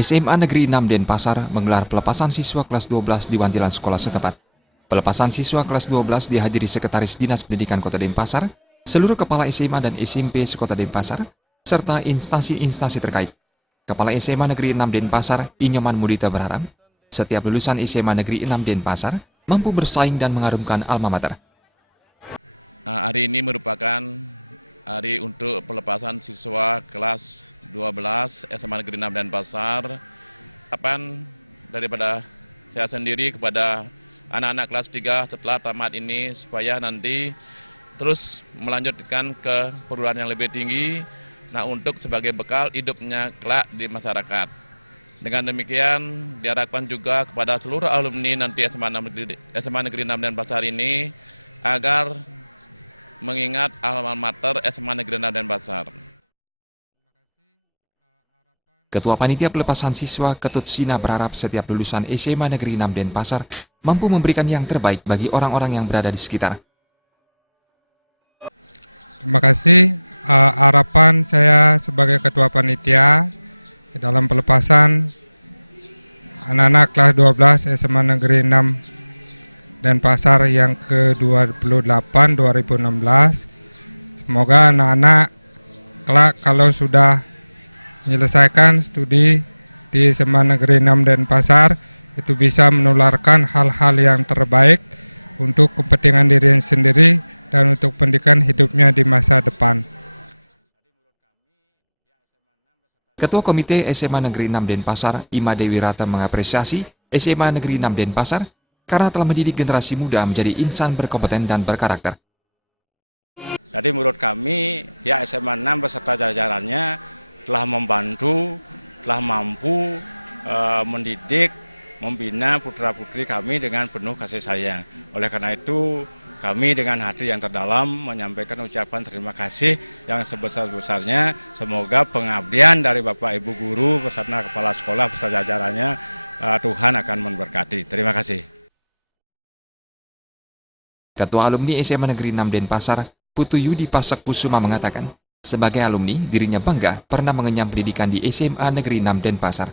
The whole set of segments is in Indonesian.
SMA Negeri 6 Denpasar menggelar pelepasan siswa kelas 12 di wantilan sekolah setempat. Pelepasan siswa kelas 12 dihadiri Sekretaris Dinas Pendidikan Kota Denpasar, seluruh kepala SMA dan SMP sekota Denpasar, serta instansi-instansi terkait. Kepala SMA Negeri 6 Denpasar, Inyoman Mudita berharap, setiap lulusan SMA Negeri 6 Denpasar mampu bersaing dan mengharumkan alma mater. Ketua Panitia Pelepasan Siswa Ketut Sina berharap setiap lulusan SMA Negeri 6 Denpasar mampu memberikan yang terbaik bagi orang-orang yang berada di sekitar. Ketua Komite SMA Negeri 6 Denpasar, Ima Dewi Rata mengapresiasi SMA Negeri 6 Denpasar karena telah mendidik generasi muda menjadi insan berkompeten dan berkarakter. Ketua Alumni SMA Negeri 6 Denpasar, Putu Yudi Pasak Kusuma mengatakan, sebagai alumni, dirinya bangga pernah mengenyam pendidikan di SMA Negeri 6 Denpasar.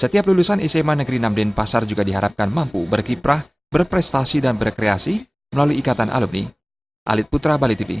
Setiap lulusan SMA Negeri 6 Denpasar juga diharapkan mampu berkiprah, berprestasi dan berkreasi melalui ikatan alumni. Alit Putra, Bali TV.